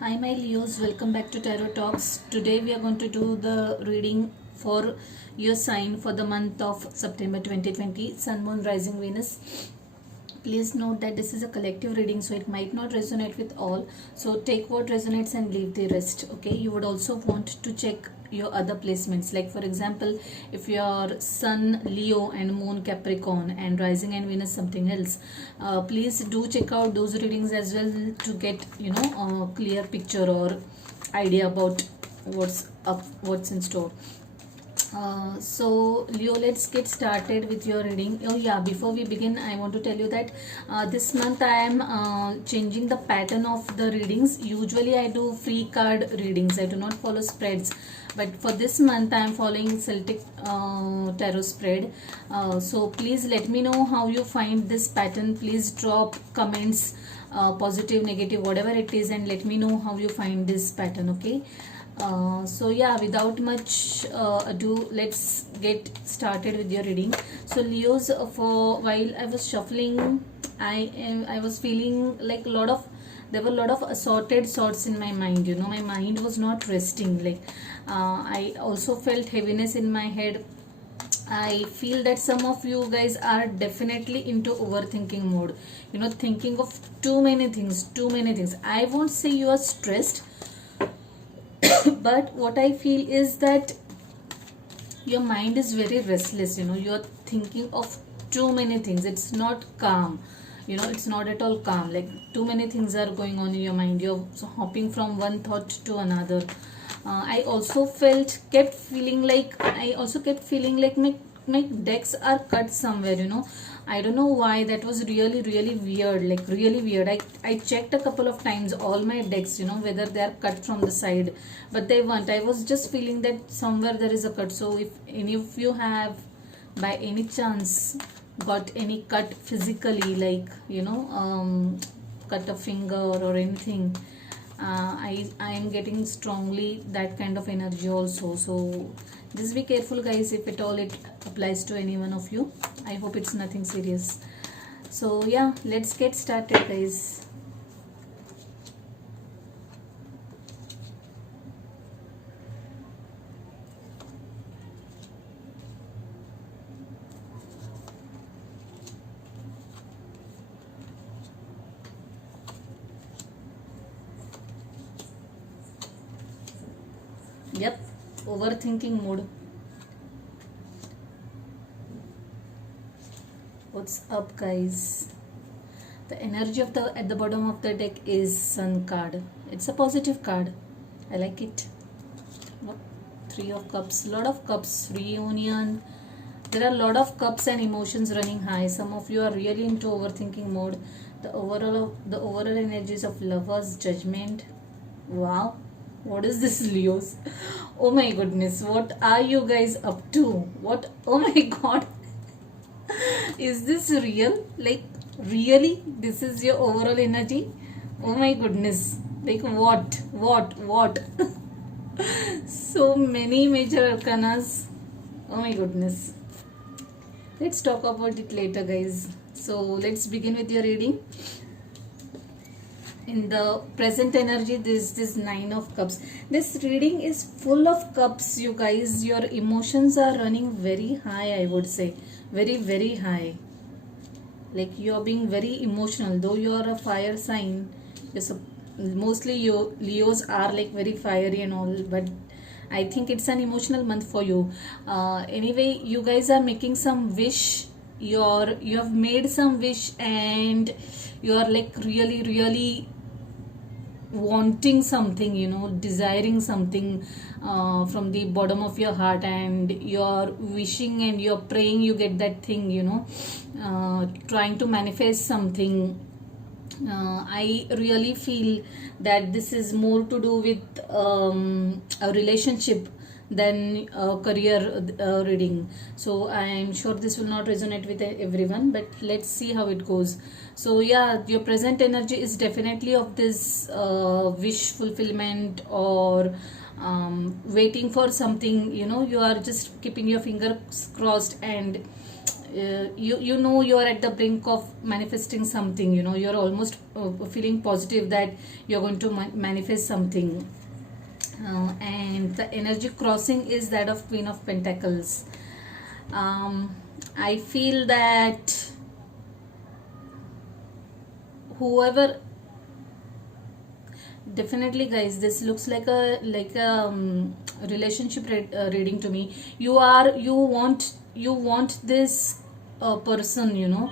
Hi, my Leos, welcome back to Tarot Talks. Today we are going to do the reading for your sign for the month of September 2020, Sun, Moon, Rising, Venus. Please note that this is a collective reading, so it might not resonate with all. So take what resonates and leave the rest. Okay, you would also want to check your other placements, like for example, if your Sun Leo and Moon Capricorn and Rising and Venus something else, please do check out those readings as well to get a clear picture or idea about what's up, what's in store. So Leo, let's get started with your reading. Oh yeah, before we begin, I want to tell you that this month I am changing the pattern of the readings. Usually I do free card readings, I do not follow spreads, but for this month I am following Celtic tarot spread. So please let me know how you find this pattern. Please drop comments, positive, negative, whatever it is, and let me know how you find this pattern. Okay. So yeah, without much ado, let's get started with your reading. So Leos, for while I was shuffling, I was feeling like there were a lot of assorted thoughts in my mind. My mind was not resting. Like I also felt heaviness in my head. I feel that some of you guys are definitely into overthinking mode. Thinking of too many things, too many things. I won't say you are stressed, but what I feel is that your mind is very restless. You're thinking of too many things. It's not calm. It's not at all calm. Like too many things are going on in your mind. You're hopping from one thought to another. I also kept feeling like my decks are cut somewhere. I don't know why. That was really really weird, like really weird. I checked a couple of times all my decks, whether they are cut from the side, but they weren't. I was just feeling that somewhere there is a cut. So if any of you have by any chance got any cut physically, like cut a finger or anything, I am getting strongly that kind of energy also. So just be careful guys, if at all it applies to any one of you. I hope it's nothing serious. So yeah, let's get started guys. Yep, overthinking mode. What's up guys? The energy of the at the bottom of the deck is Sun card. It's a positive card. I like it. Three of Cups, lot of cups, reunion. There are a lot of cups and emotions running high. Some of you are really into overthinking mode. The overall energies of Lovers, Judgment. Wow, what is this, Leos? Oh my goodness, what are you guys up to? What? Oh my god, is this real? Like really, this is your overall energy? Oh my goodness, like what? So many major arcanas. Oh my goodness. Let's talk about it later guys. So let's begin with your reading. In the present energy, this 9 of Cups. This reading is full of cups, you guys. Your emotions are running very high, I would say. Very, very high. Like you're being very emotional. Though you're a fire sign, mostly you Leos are like very fiery and all, but I think it's an emotional month for you. Anyway, you guys are making some wish. You have made some wish, and you are like really really wanting something, desiring something from the bottom of your heart, and you're wishing and you're praying you get that thing, trying to manifest something. I really feel that this is more to do with a relationship than a career reading. So I'm sure this will not resonate with everyone, but let's see how it goes. So yeah, your present energy is definitely of this wish fulfillment, or waiting for something. You are just keeping your fingers crossed, and you know you're at the brink of manifesting something, you know, you're almost feeling positive that you're going to manifest something. And the energy crossing is that of Queen of Pentacles. I feel that whoever, definitely guys, this looks like a relationship reading to me. You want this person, you know,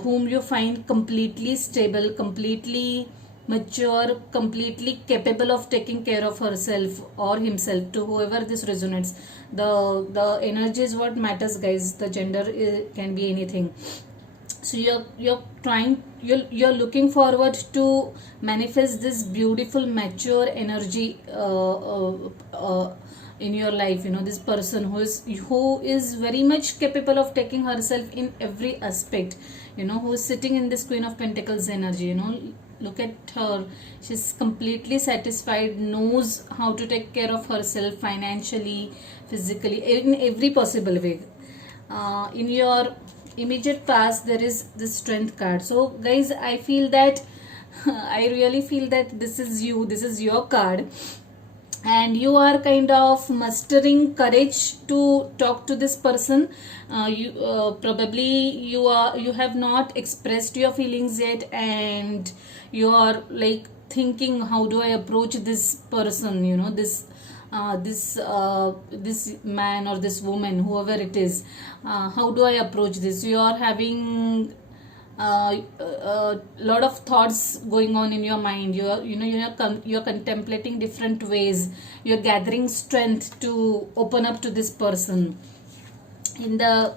whom you find completely stable, completely mature, completely capable of taking care of herself or himself. To whoever this resonates, the energy is what matters, guys. The gender can be anything. So you're looking forward to manifest this beautiful mature energy in your life, you know, this person who is very much capable of taking herself in every aspect, you know, who is sitting in this Queen of Pentacles energy, you know. Look at her, she's completely satisfied, knows how to take care of herself financially, physically, in every possible way. In your immediate past, there is this Strength card. So guys, I feel that I really feel that this is you, this is your card, and you are kind of mustering courage to talk to this person. You probably you have not expressed your feelings yet, and you are like thinking, how do I approach this person, you know, this man or this woman, whoever it is. How do I approach this? You are having a lot of thoughts going on in your mind. You're contemplating different ways. You're gathering strength to open up to this person. In the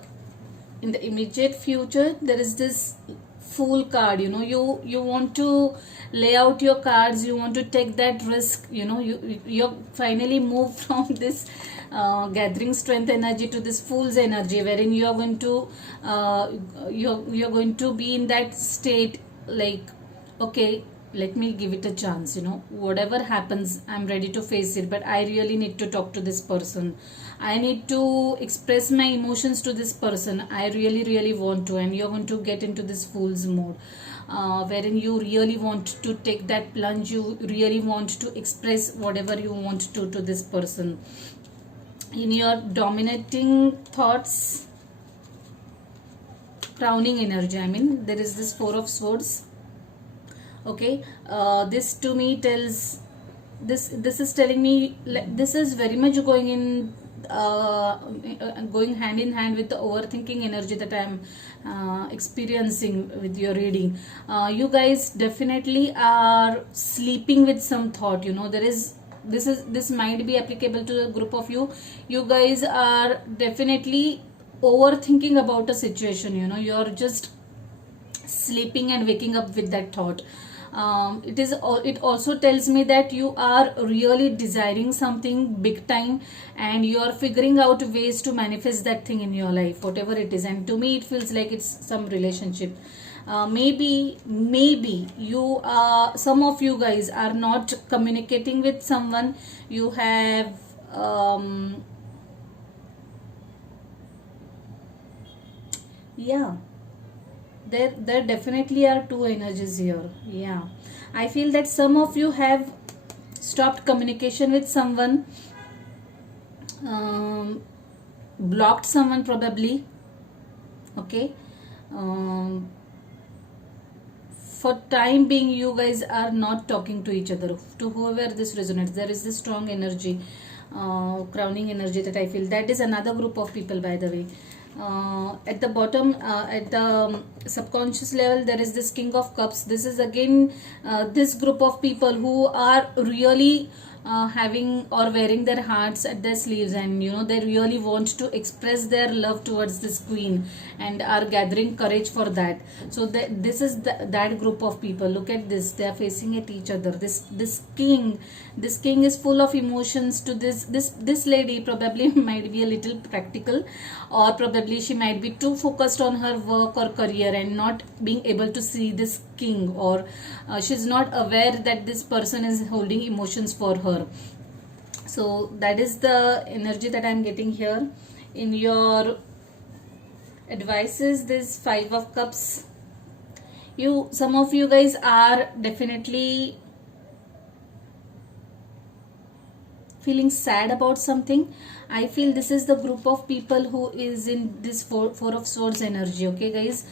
immediate future, there is this Fool card. You know, you want to lay out your cards, you want to take that risk, you know. You're finally moved from this gathering strength energy to this Fool's energy, wherein you're going to you're going to be in that state, like, okay, let me give it a chance, you know. Whatever happens, I'm ready to face it, but I really need to talk to this person. I need to express my emotions to this person. I really want to. And you're going to get into this Fool's mode, wherein you really want to take that plunge. You really want to express whatever you want to this person. In your dominating thoughts, crowning energy, I mean, there is this Four of Swords. Okay, this to me tells, this is telling me, this is very much going in going hand in hand with the overthinking energy that I'm experiencing with your reading. You guys definitely are sleeping with some thought, you know. This might be applicable to a group of you. You guys are definitely overthinking about a situation, you know. You're just sleeping and waking up with that thought. It also tells me that you are really desiring something big time, and you are figuring out ways to manifest that thing in your life, whatever it is. And to me, it feels like it's some relationship. Maybe you some of you guys are not communicating with someone. You have yeah, there definitely are two energies here. Yeah, I feel that some of you have stopped communication with someone, blocked someone probably. Okay, for time being, you guys are not talking to each other. To whoever this resonates, there is this strong energy, crowning energy, that I feel. That is another group of people, by the way. At the bottom, at the subconscious level, there is this King of Cups. This is again this group of people who are really having or wearing their hearts at their sleeves, and you know, they really want to express their love towards this queen and are gathering courage for that. So this is that group of people. Look at this, they are facing at each other. This king is full of emotions to this lady. Probably might be a little practical, or probably she might be too focused on her work or career and not being able to see this king, or she's not aware that this person is holding emotions for her. So that is the energy that I'm getting here. In your Advice is this Five of Cups. Some of you guys are definitely feeling sad about something. I feel this is the group of people who is in this four of swords energy. Okay guys,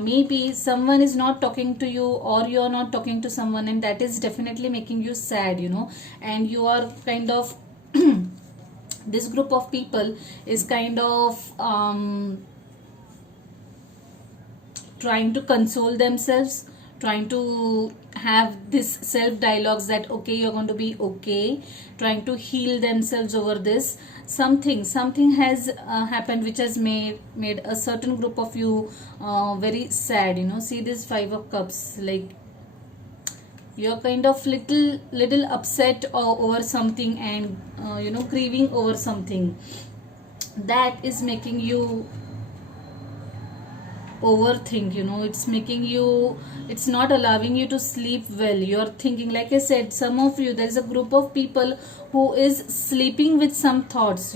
maybe someone is not talking to you, or you are not talking to someone, and that is definitely making you sad, and you are kind of this group of people is kind of trying to console themselves, trying to have this self dialogues that okay, you're going to be okay, trying to heal themselves over this. Something has happened which has made a certain group of you very sad. See this Five of Cups, like you're kind of little upset over something, and grieving over something that is making you overthink. It's not allowing you to sleep well. You're thinking, like I said, some of you, there's a group of people who is sleeping with some thoughts.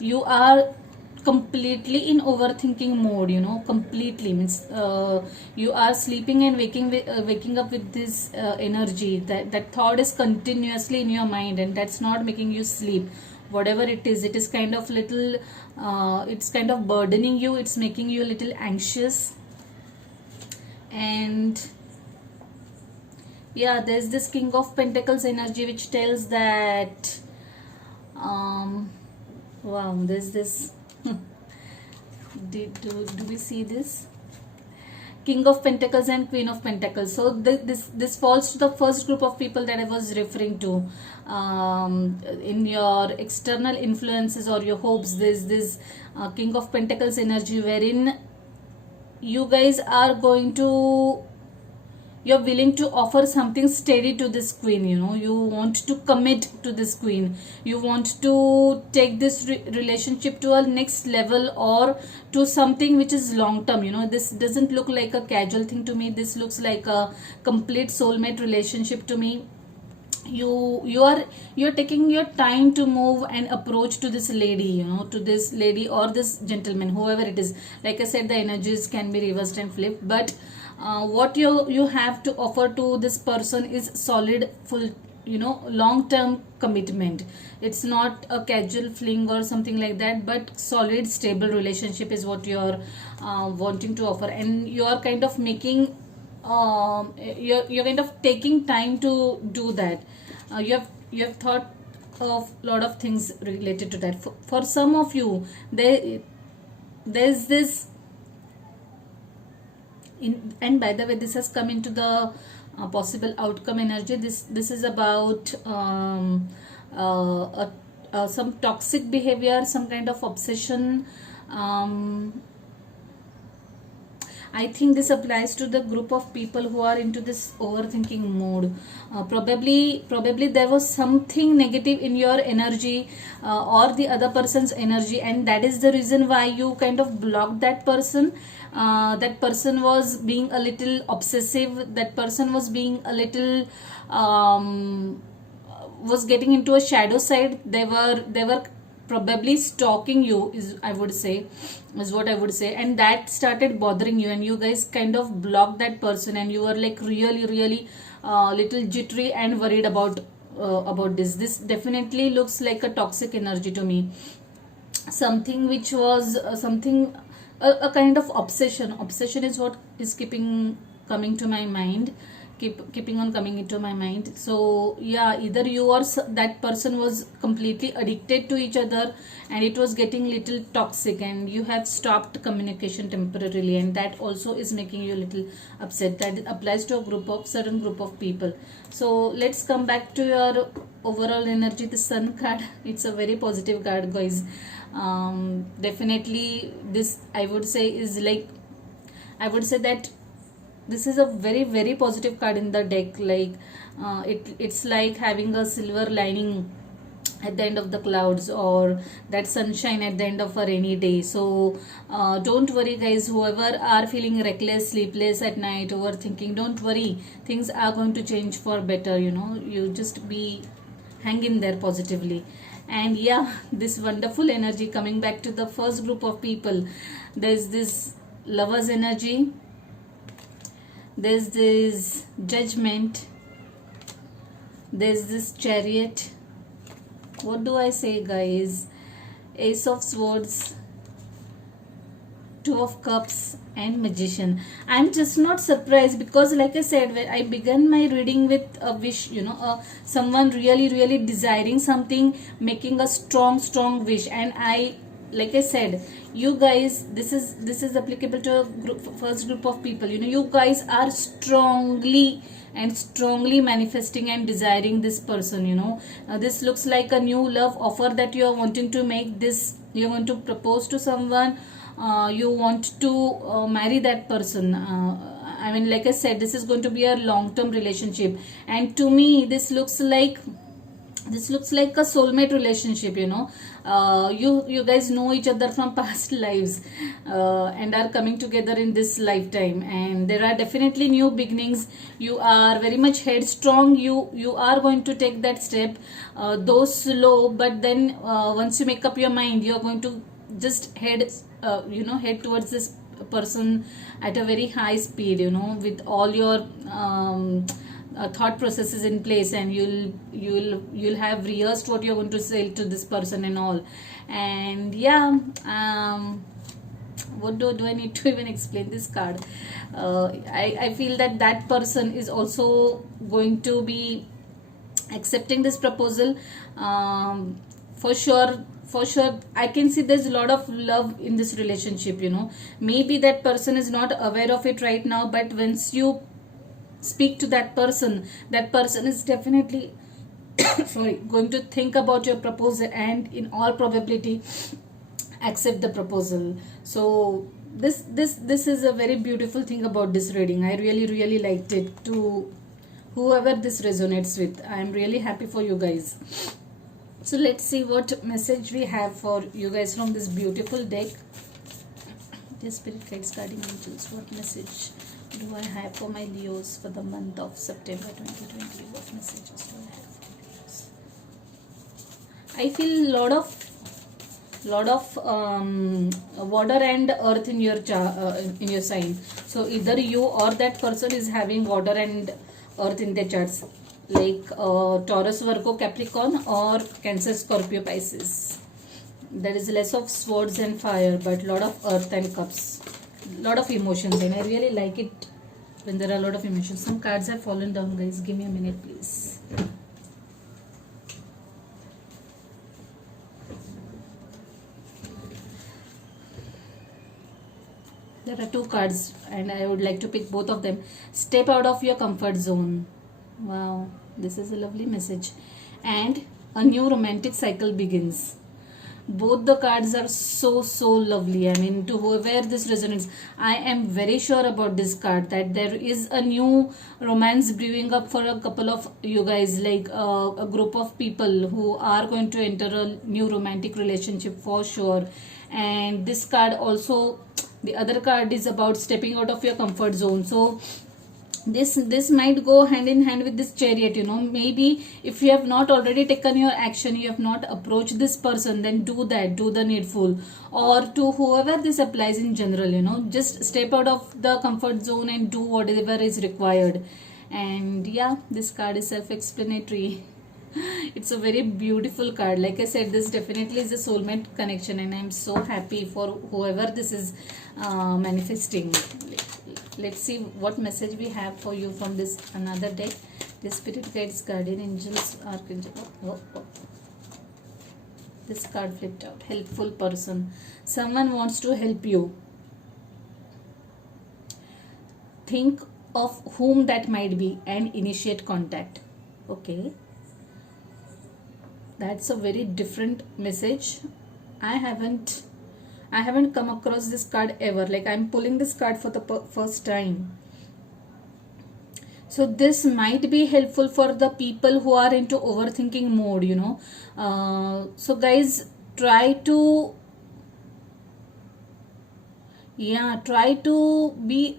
You are completely in overthinking mode. Completely means you are sleeping and waking up with this energy. That thought is continuously in your mind, and that's not making you sleep. Whatever it is kind of little it's kind of burdening you, it's making you a little anxious. And yeah, there's this King of Pentacles energy which tells that wow, there's this do we see this King of Pentacles and Queen of Pentacles? So this falls to the first group of people that I was referring to. In your external influences or your hopes, there's this King of Pentacles energy wherein you guys are going to, you're willing to offer something steady to this queen. You want to commit to this queen, you want to take this relationship to a next level, or to something which is long term. This doesn't look like a casual thing to me, this looks like a complete soulmate relationship to me. You're taking your time to move and approach to this lady, to this lady or this gentleman, whoever it is. Like I said, the energies can be reversed and flipped, but what you have to offer to this person is solid, full, long term commitment. It's not a casual fling or something like that, but solid, stable relationship is what you're wanting to offer. And you're kind of making you're kind of taking time to do that. You have thought of lot of things related to that. For some of you, there's this and by the way, this has come into the possible outcome energy. This is about some toxic behavior, some kind of obsession. I think this applies to the group of people who are into this overthinking mode. Probably there was something negative in your energy or the other person's energy, and that is the reason why you kind of blocked that person. That person was being a little obsessive. That person was being a little was getting into a shadow side. They were probably stalking you, is what I would say, and that started bothering you, and you guys kind of blocked that person, and you were like really little jittery and worried about this definitely looks like a toxic energy to me. Something which was something a kind of obsession is what is coming to my mind, keeping on coming into my mind. So yeah, either you or that person was completely addicted to each other, and it was getting little toxic, and you have stopped communication temporarily, and that also is making you a little upset. That applies to a certain group of people. So let's come back to your overall energy. The Sun card, it's a very positive card, guys. Definitely this I would say that this is a very positive card in the deck. Like it's like having a silver lining at the end of the clouds, or that sunshine at the end of a rainy day. So don't worry guys, whoever are feeling reckless, sleepless at night, overthinking, don't worry, things are going to change for better. You just hang in there positively. And yeah, this wonderful energy coming back to the first group of people. There's this lovers energy, there's this judgment, there's this chariot. What do I say, guys? Ace of swords, two of cups, and magician. I'm just not surprised, because like I said, when I began my reading with a wish, someone really really desiring something, making a strong wish. And I, like I said, you guys, this is applicable to a first group of people. You guys are strongly manifesting and desiring this person. This looks like a new love offer that you are wanting to make. This, you want to propose to someone, you want to marry that person. I mean, like I said, this is going to be a long term relationship, and to me this looks like a soulmate relationship. You guys know each other from past lives, and are coming together in this lifetime, and there are definitely new beginnings. You are very much headstrong. You are going to take that step, though slow, but then once you make up your mind, you are going to just head towards this person at a very high speed, with all your thought processes in place, and you'll have rehearsed what you're going to say to this person and all. And yeah, what do I need to even explain this card? I feel that person is also going to be accepting this proposal. For sure, I can see there's a lot of love in this relationship. Maybe that person is not aware of it right now, but once you speak to that person is definitely sorry, going to think about your proposal, and in all probability accept the proposal. So this is a very beautiful thing about this reading. I really really liked it. To whoever this resonates with, I am really happy for you guys. So let's see what message we have for you guys from this beautiful deck. Dear Spirit Guides, Guardian Angels, what message do I have for my Leos for the month of September 2020? What messages do I have for Leos? I feel lot of water and earth in your sign. So either you or that person is having water and earth in their charts, like Taurus, Virgo, Capricorn, or Cancer, Scorpio, Pisces. There is less of swords and fire, but lot of earth and cups, lot of emotions, and I really like it when there are a lot of emotions. Some cards have fallen down, guys. Give me a minute, please. There are two cards, and I would like to pick both of them. Step out of your comfort zone. Wow, this is a lovely message. And a new romantic cycle begins. Both the cards are so lovely. I mean, to whoever this resonates, I am very sure about this card, that there is a new romance brewing up for a couple of you guys, like a group of people who are going to enter a new romantic relationship for sure. And this card also, the other card is about stepping out of your comfort zone. So this might go hand in hand with this chariot. Maybe if you have not already taken your action, you have not approached this person, then do the needful. Or to whoever this applies in general, just step out of the comfort zone and do whatever is required. And yeah, this card is self-explanatory. It's a very beautiful card. Like I said, this definitely is a soulmate connection, and I'm so happy for whoever this is manifesting. Let's see what message we have for you from this another deck. The Spirit Guides, Guardian Angels, Archangel. This card flipped out. Helpful person. Someone wants to help you. Think of whom that might be and initiate contact. Okay. That's a very different message. I haven't come across this card ever. Like, I'm pulling this card for the first time. So this might be helpful for the people who are into overthinking mode, so guys, try to be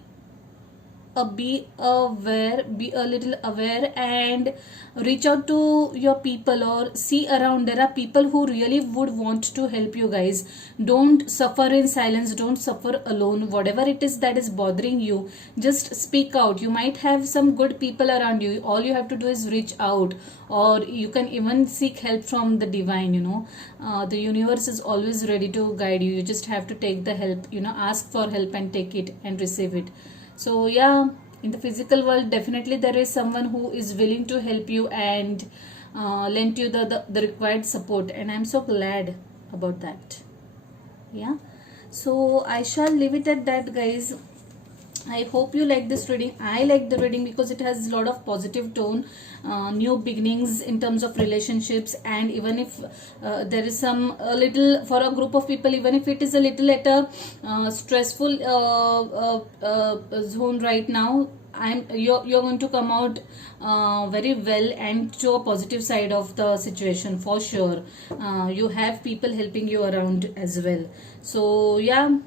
be aware, be a little aware, and reach out to your people or see around. There are people who really would want to help you guys. Don't suffer in silence, don't suffer alone. Whatever it is that is bothering you, just speak out. You might have some good people around you. All you have to do is reach out, or you can even seek help from the divine. The universe is always ready to guide you. You just have to take the help, ask for help and take it and receive it. So yeah, in the physical world, definitely there is someone who is willing to help you and lend you the required support, and I'm so glad about that. Yeah, so I shall leave it at that, guys. I hope you like this reading. I like the reading because it has a lot of positive tone, new beginnings in terms of relationships, and even if there is some a little for a group of people, even if it is a little at a stressful zone right now, you're going to come out very well and show a positive side of the situation for sure. You have people helping you around as well. So yeah,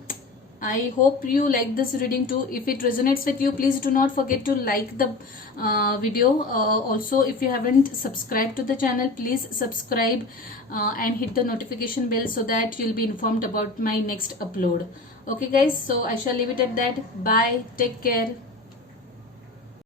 I hope you like this reading too. If it resonates with you, please do not forget to like the video. Also, if you haven't subscribed to the channel, please subscribe and hit the notification bell so that you'll be informed about my next upload. Okay guys, so I shall leave it at that. Bye. Take care.